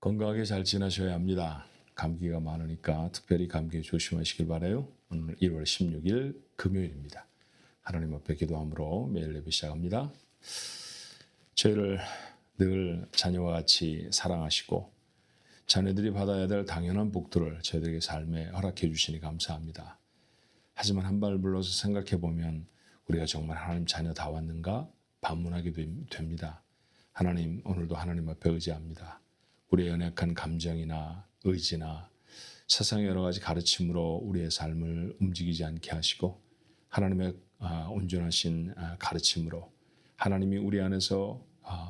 건강하게 잘 지내셔야 합니다. 감기가 많으니까 특별히 감기에 조심하시길 바라요. 오늘 1월 16일 금요일입니다. 하나님 앞에 기도함으로 매일 예배 시작합니다. 저희를 늘 자녀와 같이 사랑하시고 자녀들이 받아야 될 당연한 복들을 저희들에게 삶에 허락해 주시니 감사합니다. 하지만 한 발 물러서 생각해 보면 우리가 정말 하나님 자녀 다 왔는가 반문하게 됩니다. 하나님, 오늘도 하나님 앞에 의지합니다. 우리의 연약한 감정이나 의지나 세상의 여러 가지 가르침으로 우리의 삶을 움직이지 않게 하시고 하나님의 온전하신 가르침으로 하나님이 우리 안에서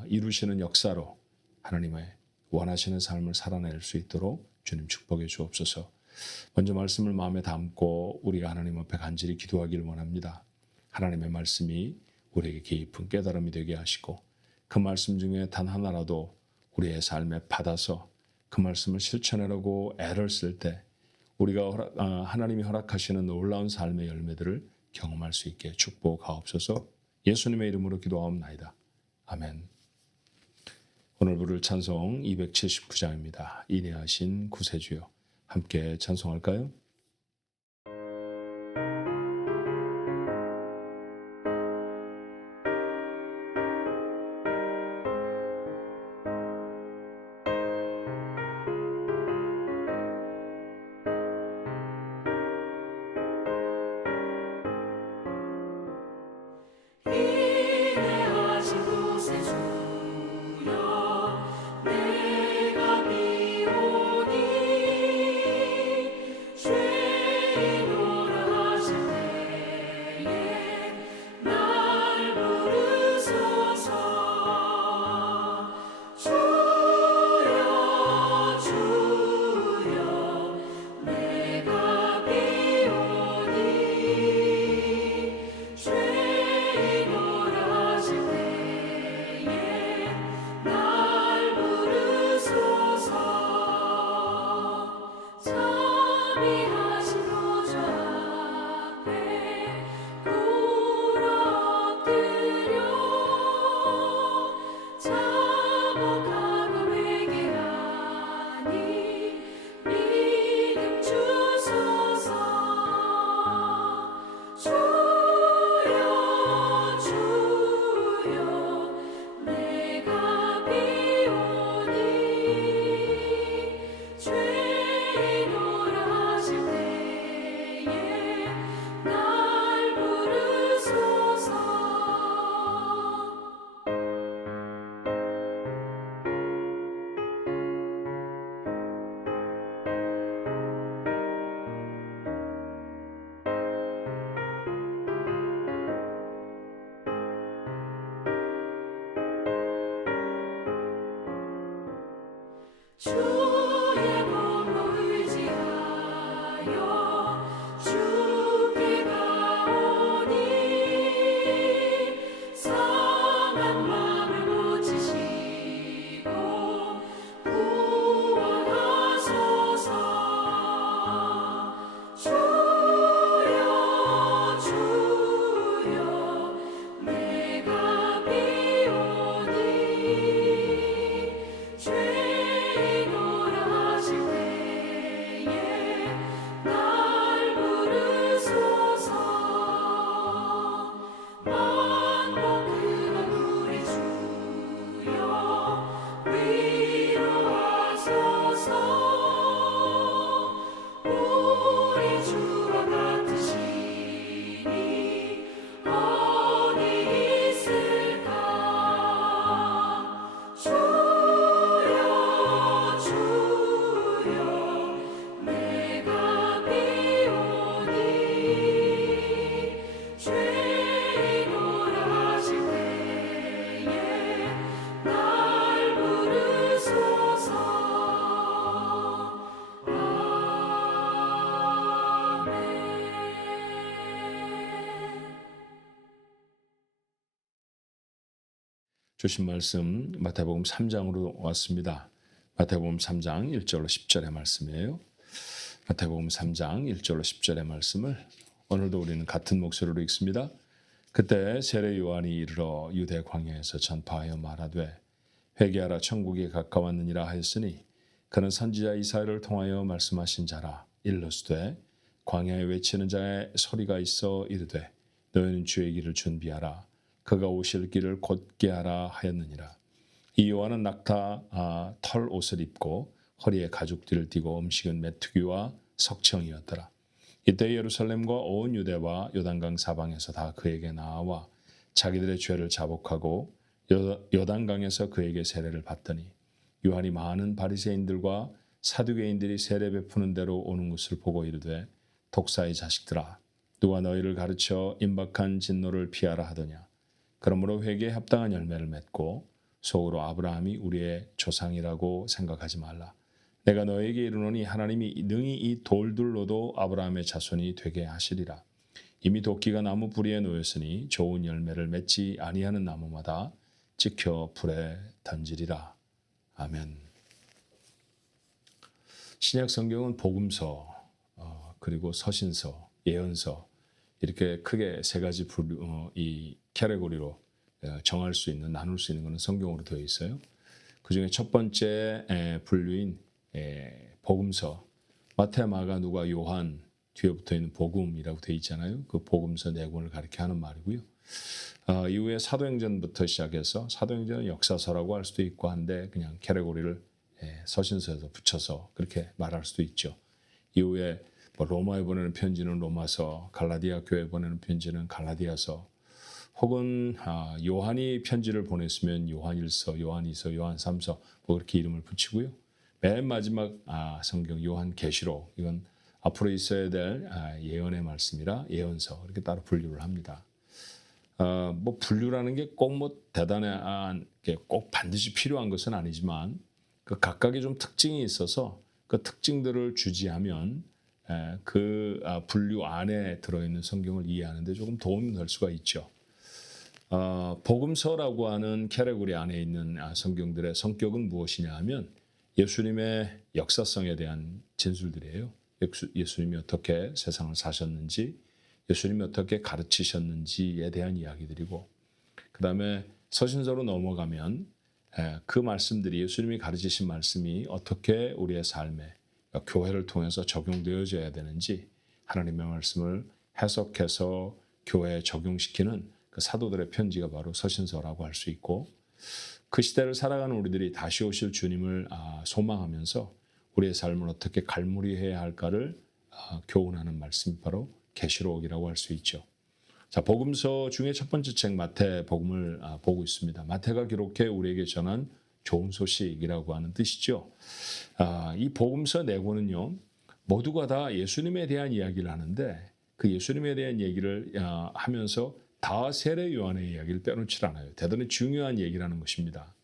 이루시는 역사로 하나님의 원하시는 삶을 살아낼 수 있도록 주님 축복해 주옵소서. 먼저 말씀을 마음에 담고 우리가 하나님 앞에 간절히 기도하기를 원합니다. 하나님의 말씀이 우리에게 깊은 깨달음이 되게 하시고 그 말씀 중에 단 하나라도 우리의 삶에 받아서 그 말씀을 실천하려고 애를 쓸 때 우리가 하나님이 허락하시는 놀라운 삶의 열매들을 경험할 수 있게 축복하옵소서. 예수님의 이름으로 기도하옵나이다. 아멘. 오늘 부를 찬송 279장입니다. 인내하신 구세주여. 함께 찬송할까요? 인내하신 구세주여 내가 비오니 죄인오라 하실 때에 날 부르소서. 주여 주여 내가 비오니 죄인오라 하실 때에 날 부르소서. 자비하신 보좌 앞에 꿇어 엎드려 자복하고 회개하니 믿음 주소서. 주여 주여 내가 비오니 죄인오라 하실 때에 날 부르소서. 주의 공로 의지하여 주께 가오니 상한 마음을 고치시고 구원하소서. 주여 주여 내가 비오니 죄인오라 하실 때에 날 부르소서. 만복 근원 우리 주여 위로하소서. 우리 주와 같으시니 어디 있을까. 주여 주여 내가 비오니 죄인오라 하실 때에 날 부르소서. 아멘. 주신 말씀 마태복음 3장으로 왔습니다. 마태복음 3장 1절로 10절의 말씀이에요. 마태복음 3장 1절로 10절의 말씀을 오늘도 우리는 같은 목소리로 읽습니다. 그때 세례 요한이 이르러 유대 광야에서 전파하여 말하되 회개하라 천국이 가까웠느니라 하였으니 그는 선지자 이사야를 통하여 말씀하신 자라. 일러스되 광야에 외치는 자의 소리가 있어 이르되 너희는 주의 길을 준비하라. 그가 오실 길을 곧게 하라 하였느니라. 이 요한은 낙타 털 옷을 입고 허리에 가죽띠를 띠고 음식은 메뚜기와 석청이었더라. 이때 예루살렘과 온 유대와 요단강 사방에서 다 그에게 나와 자기들의 죄를 자복하고 요단강에서 그에게 세례를 받더니 요한이 많은 바리새인들과 사두개인들이 세례 베푸는 대로 오는 것을 보고 이르되 독사의 자식들아 누가 너희를 가르쳐 임박한 진노를 피하라 하더냐. 그러므로 회개에 합당한 열매를 맺고 속으로 아브라함이 우리의 조상이라고 생각하지 말라. 내가 너에게 이르노니 하나님이 능히 이 돌들로도 아브라함의 자손이 되게 하시리라. 이미 도끼가 나무 뿌리에 놓였으니 좋은 열매를 맺지 아니하는 나무마다 찍혀 불에 던지리라. 아멘. 신약 성경은 복음서 그리고 서신서, 예언서 이렇게 크게 세 가지 이 캐테고리로 정할 수 있는, 나눌 수 있는 것은 성경으로 되어 있어요. 그 중에 첫 번째 분류인 복음서, 마태, 마가, 누가, 요한 뒤에 붙어 있는 복음이라고 되어 있잖아요. 그 복음서 네 권을 가리켜 하는 말이고요. 이후에 사도행전부터 시작해서 사도행전은 역사서라고 할 수도 있고 한데 그냥 캐테고리를 서신서에서 붙여서 그렇게 말할 수도 있죠. 이후에 로마에 보내는 편지는 로마서, 갈라디아 교회에 보내는 편지는 갈라디아서, 혹은 요한이 편지를 보냈으면 요한일서, 요한이서, 요한삼서 뭐 그렇게 이름을 붙이고요. 맨 마지막 성경 요한계시록, 이건 앞으로 있어야 될 예언의 말씀이라 예언서 이렇게 따로 분류를 합니다. 뭐 분류라는 게 꼭 뭐 대단한 게 꼭 반드시 필요한 것은 아니지만 그 각각의 좀 특징이 있어서 그 특징들을 주지하면 그 분류 안에 들어있는 성경을 이해하는 데 조금 도움이 될 수가 있죠. 복음서라고 하는 캐테고리 안에 있는 성경들의 성격은 무엇이냐 하면 예수님의 역사성에 대한 진술들이에요. 예수님이 어떻게 세상을 사셨는지, 예수님이 어떻게 가르치셨는지에 대한 이야기들이고, 그 다음에 서신서로 넘어가면 그 말씀들이, 예수님이 가르치신 말씀이 어떻게 우리의 삶에, 교회를 통해서 적용되어져야 되는지 하나님의 말씀을 해석해서 교회에 적용시키는 그 사도들의 편지가 바로 서신서라고 할 수 있고, 그 시대를 살아가는 우리들이 다시 오실 주님을 소망하면서 우리의 삶을 어떻게 갈무리해야 할까를 교훈하는 말씀이 바로 계시록이라고 할 수 있죠. 자, 복음서 중에 첫 번째 책 마태 복음을 보고 있습니다. 마태가 기록해 우리에게 전한 좋은 소식이라고 하는 뜻이죠. 이 복음서 네 권은요, 모두가 다 예수님에 대한 이야기를 하는데 그 예수님에 대한 얘기를 하면서 다 세례 요한의 이야기를 빼놓지 않아요. 대단히 중요한 얘기를 하는 것입니다.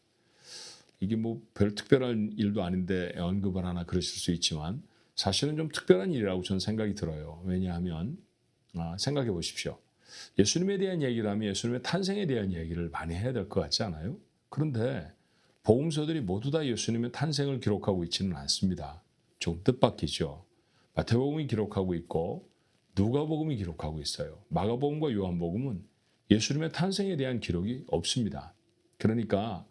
이게 뭐 별 특별한 일도 아닌데 언급을 하나 그러실 수 있지만 사실은 좀 특별한 일이라고 저는 생각이 들어요. 왜냐하면 생각해 보십시오. 예수님에 대한 얘기를 하면 예수님의 탄생에 대한 얘기를 많이 해야 될 것 같지 않아요? 그런데 복음서들이 모두 다 예수님의 탄생을 기록하고 있지는 않습니다. 조금 뜻밖이죠. 마태복음이 기록하고 있고 누가복음이 기록하고 있어요. 마가복음과 요한복음은 예수님의 탄생에 대한 기록이 없습니다. 그러니까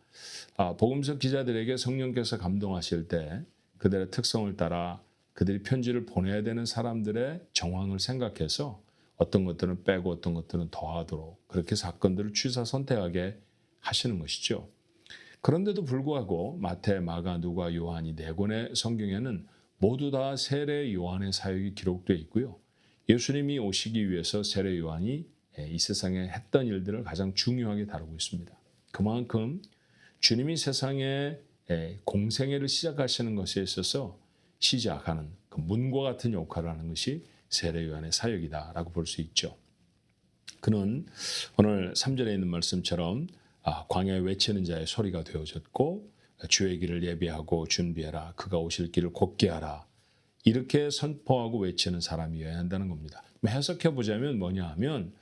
복음서 기자들에게 성령께서 감동하실 때 그들의 특성을 따라 그들이 편지를 보내야 되는 사람들의 정황을 생각해서 어떤 것들은 빼고 어떤 것들은 더하도록 그렇게 사건들을 취사 선택하게 하시는 것이죠. 그런데도 불구하고 마태, 마가, 누가, 요한 이 네 권의 성경에는 모두 다 세례 요한의 사역이 기록되어 있고요. 예수님이 오시기 위해서 세례 요한이 이 세상에 했던 일들을 가장 중요하게 다루고 있습니다. 그만큼 주님이 세상에 공생애를 시작하시는 것에 있어서 시작하는 그 문과 같은 역할을 하는 것이 세례 요한의 사역이다라고 볼 수 있죠. 그는 오늘 3절에 있는 말씀처럼 광야에 외치는 자의 소리가 되어졌고 주의 길을 예비하고 준비해라. 그가 오실 길을 곧게 하라. 이렇게 선포하고 외치는 사람이어야 한다는 겁니다. 해석해 보자면 뭐냐 하면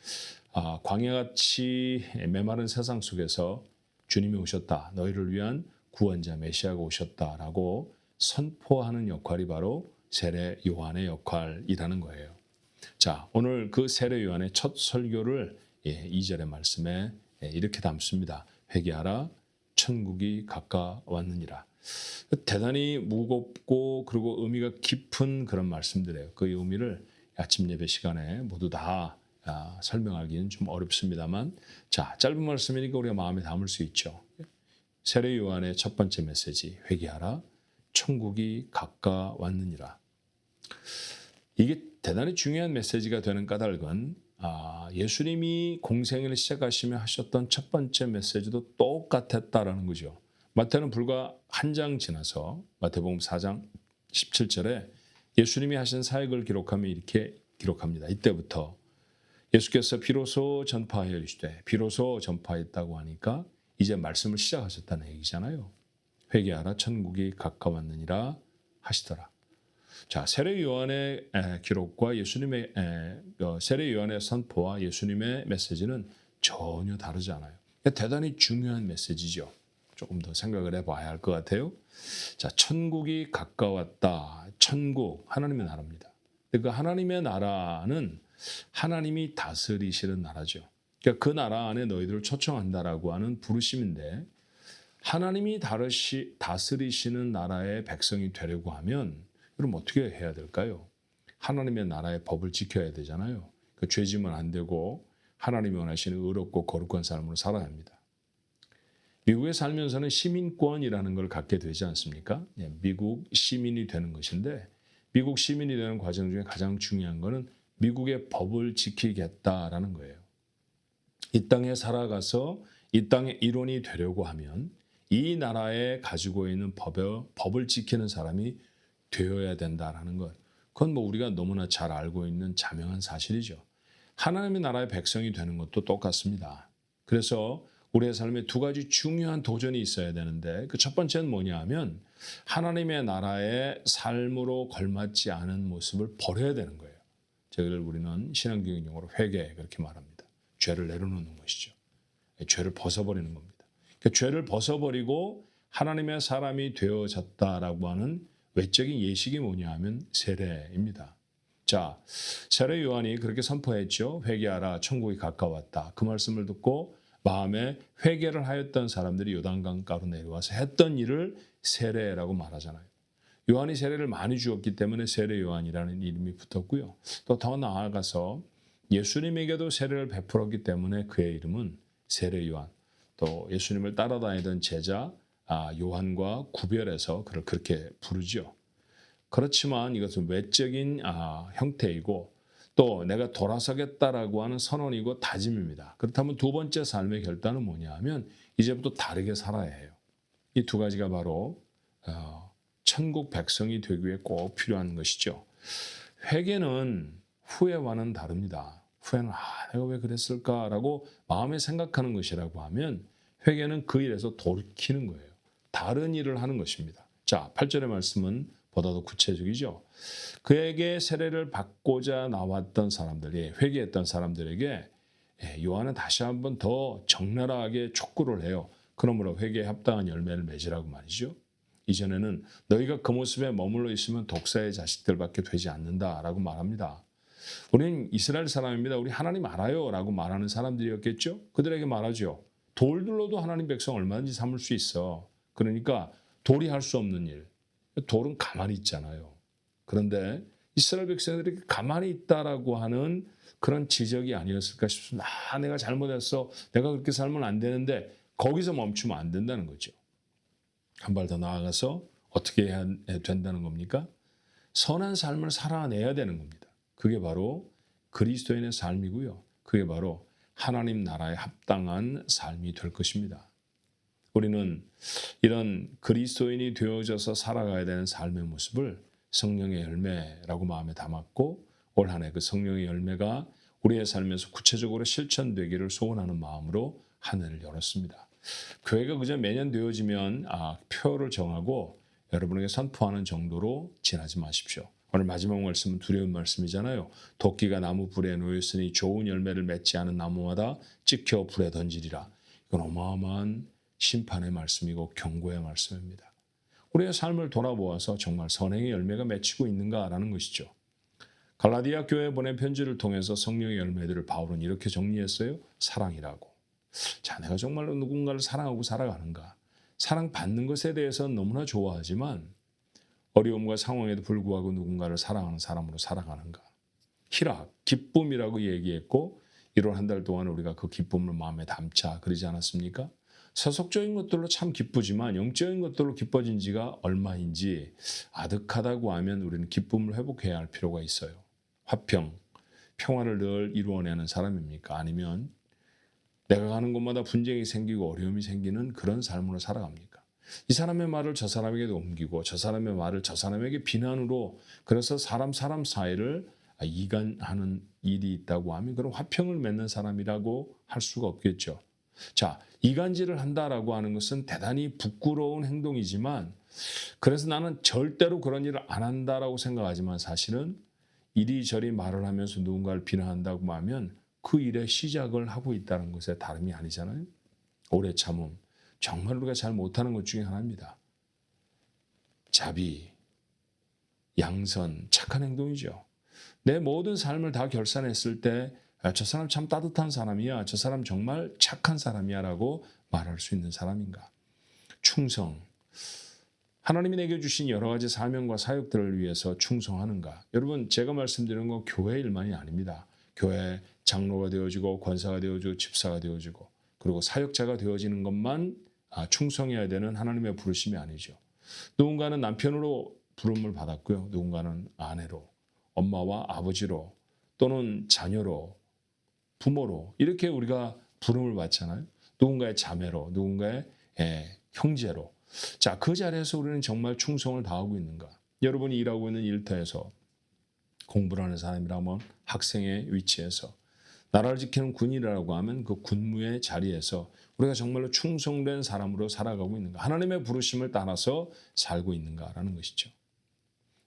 광야같이 메마른 세상 속에서 주님이 오셨다. 너희를 위한 구원자 메시아가 오셨다라고 선포하는 역할이 바로 세례 요한의 역할이라는 거예요. 자, 오늘 그 세례 요한의 첫 설교를 2절의 말씀에 이렇게 담습니다. 회개하라, 천국이 가까웠느니라. 대단히 무겁고 그리고 의미가 깊은 그런 말씀들이에요. 그 의미를 아침 예배 시간에 모두 다 설명하기는 좀 어렵습니다만, 자, 짧은 말씀이니까 우리가 마음에 담을 수 있죠. 세례 요한의 첫 번째 메시지, 회개하라, 천국이 가까웠느니라. 이게 대단히 중요한 메시지가 되는 까닭은 예수님이 공생애를 시작하시며 하셨던 첫 번째 메시지도 똑같았다라는 거죠. 마태는 불과 한 장 지나서 마태복음 4장 17절에 예수님이 하신 사역을 기록하며 이렇게 기록합니다. 이때부터 예수께서 비로소 전파하여 이르시되, 비로소 전파했다고 하니까 이제 말씀을 시작하셨다는 얘기잖아요. 회개하라, 천국이 가까웠느니라 하시더라. 자, 세례 요한의 기록과 예수님의 세례 요한의 선포와 예수님의 메시지는 전혀 다르지 않아요. 대단히 중요한 메시지죠. 조금 더 생각을 해봐야 할 것 같아요. 자, 천국이 가까웠다. 천국, 하나님의 나라입니다. 그 하나님의 나라는 하나님이 다스리시는 나라죠. 그러니까 그 나라 안에 너희들을 초청한다라고 하는 부르심인데, 하나님이 다스리시는 나라의 백성이 되려고 하면 그럼 어떻게 해야 될까요? 하나님의 나라의 법을 지켜야 되잖아요. 그 죄지면 안 되고 하나님이 원하시는 의롭고 거룩한 삶으로 살아야 합니다. 미국에 살면서는 시민권이라는 걸 갖게 되지 않습니까? 미국 시민이 되는 것인데, 미국 시민이 되는 과정 중에 가장 중요한 것은 미국의 법을 지키겠다라는 거예요. 이 땅에 살아가서 이 땅의 일원이 되려고 하면 이 나라에 가지고 있는 법을 지키는 사람이 되어야 된다라는 것. 그건 뭐 우리가 너무나 잘 알고 있는 자명한 사실이죠. 하나님의 나라의 백성이 되는 것도 똑같습니다. 그래서 우리의 삶에 두 가지 중요한 도전이 있어야 되는데, 그 첫 번째는 뭐냐 하면 하나님의 나라의 삶으로 걸맞지 않은 모습을 버려야 되는 거예요. 저기를 우리는 신앙적인 용어로 회개 그렇게 말합니다. 죄를 내려놓는 것이죠. 죄를 벗어버리는 겁니다. 그러니까 죄를 벗어버리고 하나님의 사람이 되어졌다라고 하는 외적인 예식이 뭐냐 하면 세례입니다. 자, 세례 요한이 그렇게 선포했죠. 회개하라, 천국이 가까웠다. 그 말씀을 듣고 마음에 회개를 하였던 사람들이 요단강 가로 내려와서 했던 일을 세례라고 말하잖아요. 요한이 세례를 많이 주었기 때문에 세례 요한이라는 이름이 붙었고요. 또 더 나아가서 예수님에게도 세례를 베풀었기 때문에 그의 이름은 세례 요한. 또 예수님을 따라다니던 제자 요한과 구별해서 그를 그렇게 부르죠. 그렇지만 이것은 외적인 형태이고, 또 내가 돌아서겠다라고 하는 선언이고 다짐입니다. 그렇다면 두 번째 삶의 결단은 뭐냐 하면 이제부터 다르게 살아야 해요. 이 두 가지가 바로 천국 백성이 되기 위해 꼭 필요한 것이죠. 회개는 후회와는 다릅니다. 후회는 내가 왜 그랬을까라고 마음에 생각하는 것이라고 하면, 회개는 그 일에서 돌이키는 거예요. 다른 일을 하는 것입니다. 자, 8절의 말씀은 보다 더 구체적이죠. 그에게 세례를 받고자 나왔던 사람들이, 회개했던 사람들에게 요한은 다시 한번 더 적나라하게 촉구를 해요. 그러므로 회개에 합당한 열매를 맺으라고 말이죠. 이전에는 너희가 그 모습에 머물러 있으면 독사의 자식들밖에 되지 않는다라고 말합니다. 우리는 이스라엘 사람입니다. 우리 하나님 알아요 라고 말하는 사람들이었겠죠. 그들에게 말하죠. 돌들로도 하나님 백성 얼마든지 삼을 수 있어. 그러니까 돌이 할 수 없는 일. 돌은 가만히 있잖아요. 그런데 이스라엘 백성들이 가만히 있다라고 하는 그런 지적이 아니었을까 싶습니다. 내가 잘못했어. 내가 그렇게 살면 안 되는데, 거기서 멈추면 안 된다는 거죠. 한 발 더 나아가서 어떻게 해야 된다는 겁니까? 선한 삶을 살아내야 되는 겁니다. 그게 바로 그리스도인의 삶이고요. 그게 바로 하나님 나라에 합당한 삶이 될 것입니다. 우리는 이런 그리스도인이 되어져서 살아가야 되는 삶의 모습을 성령의 열매라고 마음에 담았고, 올 한 해 그 성령의 열매가 우리의 삶에서 구체적으로 실천되기를 소원하는 마음으로 한 해를 열었습니다. 교회가 그저 매년 되어지면 표를 정하고 여러분에게 선포하는 정도로 지나지 마십시오. 오늘 마지막 말씀은 두려운 말씀이잖아요. 도끼가 나무 불에 놓였으니 좋은 열매를 맺지 않은 나무마다 찍혀 불에 던지리라. 이건 어마어마한 심판의 말씀이고 경고의 말씀입니다. 우리의 삶을 돌아보아서 정말 선행의 열매가 맺히고 있는가라는 것이죠. 갈라디아 교회에 보낸 편지를 통해서 성령의 열매들을 바울은 이렇게 정리했어요. 사랑이라고. 자, 내가 정말로 누군가를 사랑하고 살아가는가? 사랑받는 것에 대해서는 너무나 좋아하지만 어려움과 상황에도 불구하고 누군가를 사랑하는 사람으로 살아가는가. 희락, 기쁨이라고 얘기했고 1월 한 달 동안 우리가 그 기쁨을 마음에 담자 그러지 않았습니까? 세속적인 것들로 참 기쁘지만 영적인 것들로 기뻐진 지가 얼마인지 아득하다고 하면 우리는 기쁨을 회복해야 할 필요가 있어요. 화평, 평화를 늘 이루어내는 사람입니까? 아니면 내가 가는 곳마다 분쟁이 생기고 어려움이 생기는 그런 삶으로 살아갑니까? 이 사람의 말을 저 사람에게도 옮기고 저 사람의 말을 저 사람에게 비난으로 그래서 사람 사이를 이간하는 일이 있다고 하면 그런 화평을 맺는 사람이라고 할 수가 없겠죠. 자, 이간질을 한다라고 하는 것은 대단히 부끄러운 행동이지만 그래서 나는 절대로 그런 일을 안 한다라고 생각하지만 사실은 이리저리 말을 하면서 누군가를 비난한다고 하면 그 일의 시작을 하고 있다는 것에 다름이 아니잖아요. 오래 참음, 정말 우리가 잘 못하는 것 중에 하나입니다. 자비, 양선, 착한 행동이죠. 내 모든 삶을 다 결산했을 때 저 사람 참 따뜻한 사람이야, 저 사람 정말 착한 사람이야 라고 말할 수 있는 사람인가. 충성, 하나님이 내게 주신 여러 가지 사명과 사역들을 위해서 충성하는가. 여러분 제가 말씀드리는 건 교회 일만이 아닙니다. 교회 장로가 되어지고 권사가 되어지고 집사가 되어지고 그리고 사역자가 되어지는 것만 충성해야 되는 하나님의 부르심이 아니죠. 누군가는 남편으로 부름을 받았고요. 누군가는 아내로, 엄마와 아버지로 또는 자녀로, 부모로 이렇게 우리가 부름을 받잖아요. 누군가의 자매로, 누군가의 형제로. 자, 그 자리에서 우리는 정말 충성을 다하고 있는가? 여러분이 일하고 있는 일터에서 공부를 하는 사람이라면 학생의 위치에서 나라를 지키는 군인이라고 하면 그 군무의 자리에서 우리가 정말로 충성된 사람으로 살아가고 있는가? 하나님의 부르심을 따라서 살고 있는가라는 것이죠.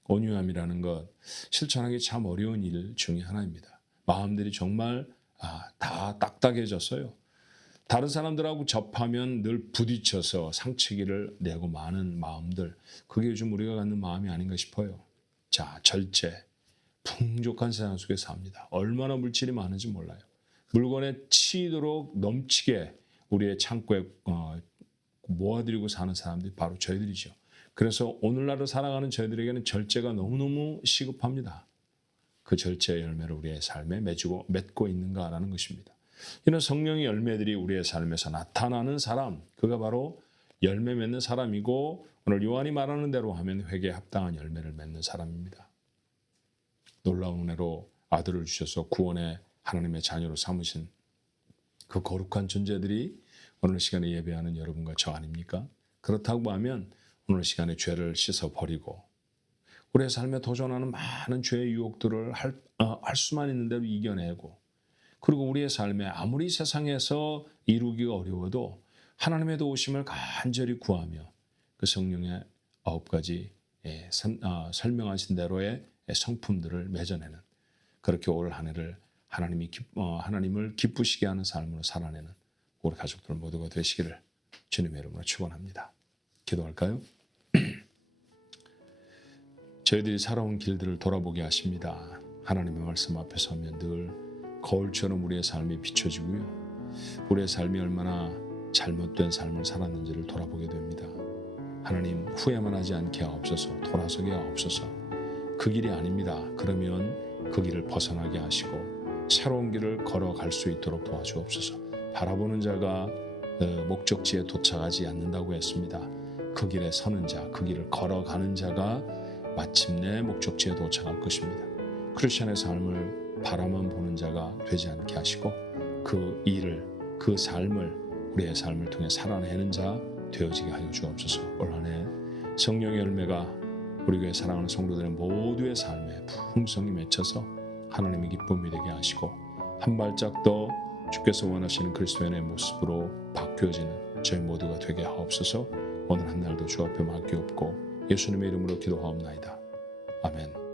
온유함이라는 것 실천하기 참 어려운 일 중에 하나입니다. 마음들이 정말 다 딱딱해졌어요. 다른 사람들하고 접하면 늘 부딪혀서 상처기를 내고 많은 마음들, 그게 요즘 우리가 갖는 마음이 아닌가 싶어요. 자, 절제, 풍족한 세상 속에 삽니다. 얼마나 물질이 많은지 몰라요. 물건에 치이도록 넘치게 우리의 창고에 모아들이고 사는 사람들이 바로 저희들이죠. 그래서 오늘날을 살아가는 저희들에게는 절제가 너무너무 시급합니다. 그 절제의 열매를 우리의 삶에 맺고 있는가라는 것입니다. 이런 성령의 열매들이 우리의 삶에서 나타나는 사람, 그가 바로 열매 맺는 사람이고 오늘 요한이 말하는 대로 하면 회개에 합당한 열매를 맺는 사람입니다. 놀라운 은혜로 아들을 주셔서 구원의 하나님의 자녀로 삼으신 그 거룩한 존재들이 오늘 시간에 예배하는 여러분과 저 아닙니까? 그렇다고 하면 오늘 시간에 죄를 씻어버리고 우리의 삶에 도전하는 많은 죄의 유혹들을 할 수만 있는 대로 이겨내고 그리고 우리의 삶에 아무리 세상에서 이루기가 어려워도 하나님의 도우심을 간절히 구하며 그 성령의 9가지 설명하신 대로의 성품들을 맺어내는 그렇게 올 한 해를 하나님을 기쁘시게 하는 삶으로 살아내는 우리 가족들 모두가 되시기를 주님의 이름으로 축원합니다. 기도할까요? 저희들이 살아온 길들을 돌아보게 하십니다. 하나님의 말씀 앞에 서면 늘 거울처럼 우리의 삶이 비춰지고요. 우리의 삶이 얼마나 잘못된 삶을 살았는지를 돌아보게 됩니다. 하나님 후회만 하지 않게 하옵소서. 돌아서게 하옵소서. 그 길이 아닙니다. 그러면 그 길을 벗어나게 하시고 새로운 길을 걸어갈 수 있도록 도와주옵소서. 바라보는 자가 목적지에 도착하지 않는다고 했습니다. 그 길에 서는 자, 그 길을 걸어가는 자가 마침내 목적지에 도착할 것입니다. 크리스천의 삶을 바라만 보는 자가 되지 않게 하시고 그 일을, 그 삶을 우리의 삶을 통해 살아내는 자 되어지게 하여 주옵소서. 올 한 해 성령의 열매가 우리 교회 사랑하는 성도들의 모두의 삶에 풍성히 맺혀서 하나님의 기쁨이 되게 하시고 한 발짝 더 주께서 원하시는 그리스도인의 모습으로 바뀌어지는 저희 모두가 되게 하옵소서. 오늘 한 날도 주 앞에 맡기옵고 예수님의 이름으로 기도하옵나이다. 아멘.